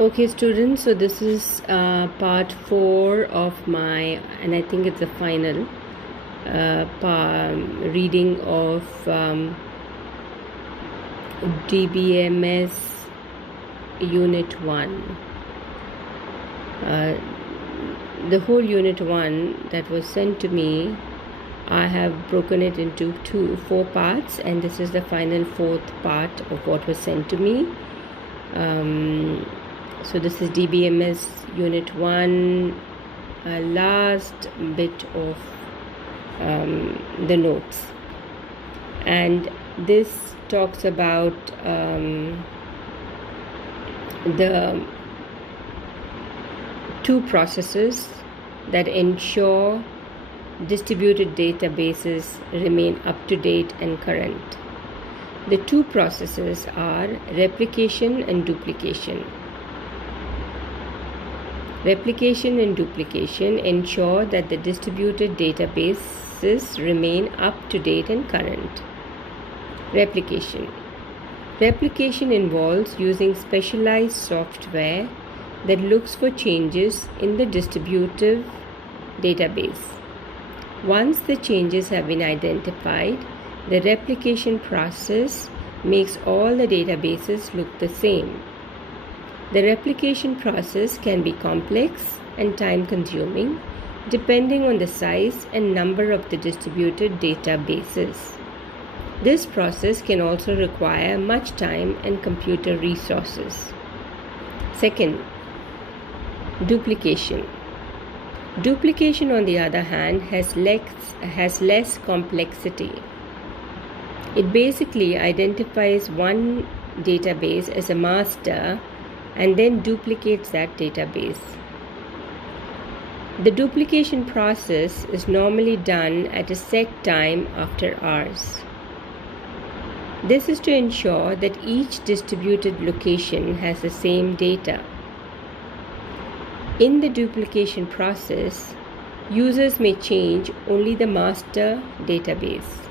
Okay, students, so this is part 4 of my, and I think it's the final reading of DBMS Unit 1. The whole Unit 1 that was sent to me, I have broken it into 4 parts, and this is the final 4th part of what was sent to me. So this is DBMS Unit 1, last bit of the notes, and this talks about the 2 processes that ensure distributed databases remain up to date and current. The 2 processes are replication and duplication. Replication and duplication ensure that the distributed databases remain up to date and current. Replication. Replication involves using specialized software that looks for changes in the distributive database. Once the changes have been identified, the replication process makes all the databases look the same. The replication process can be complex and time-consuming, depending on the size and number of the distributed databases. This process can also require much time and computer resources. Second, duplication. Duplication, on the other hand, has less complexity. It basically identifies one database as a master and then duplicates that database. The duplication process is normally done at a set time after hours. This is to ensure that each distributed location has the same data. In the duplication process, users may change only the master database.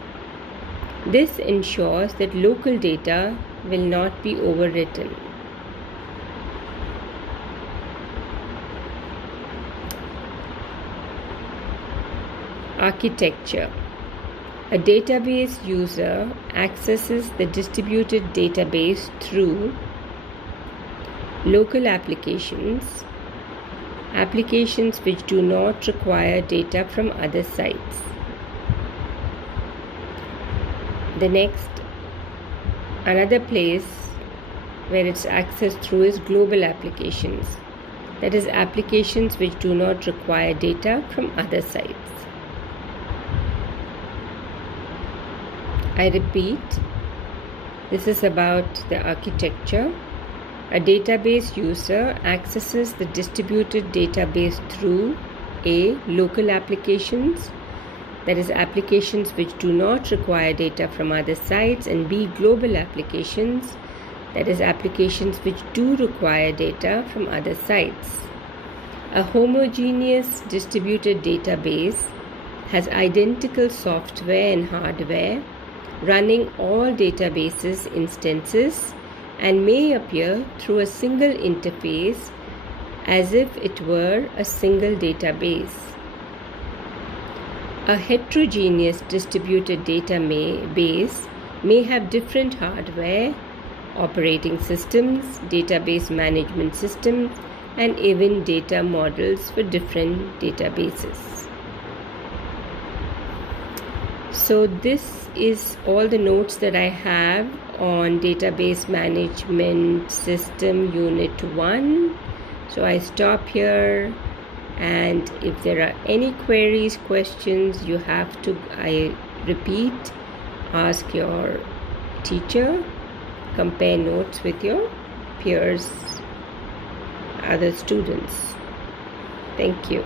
This ensures that local data will not be overwritten. Architecture. A database user accesses the distributed database through local applications, applications which do not require data from other sites. Another place where it's accessed through is global applications, that is, applications which do not require data from other sites. I repeat, this is about the architecture. A database user accesses the distributed database through A. Local applications, that is, applications which do not require data from other sites, and B. Global applications, that is, applications which do require data from other sites. A homogeneous distributed database has identical software and hardware running all databases instances and may appear through a single interface as if it were a single database. A heterogeneous distributed database may have different hardware, operating systems, database management systems, and even data models for different databases. So this is all the notes that I have on Database Management System Unit 1. So I stop here, and if there are any queries, questions, you have to, I repeat, ask your teacher, compare notes with your peers, other students. Thank you.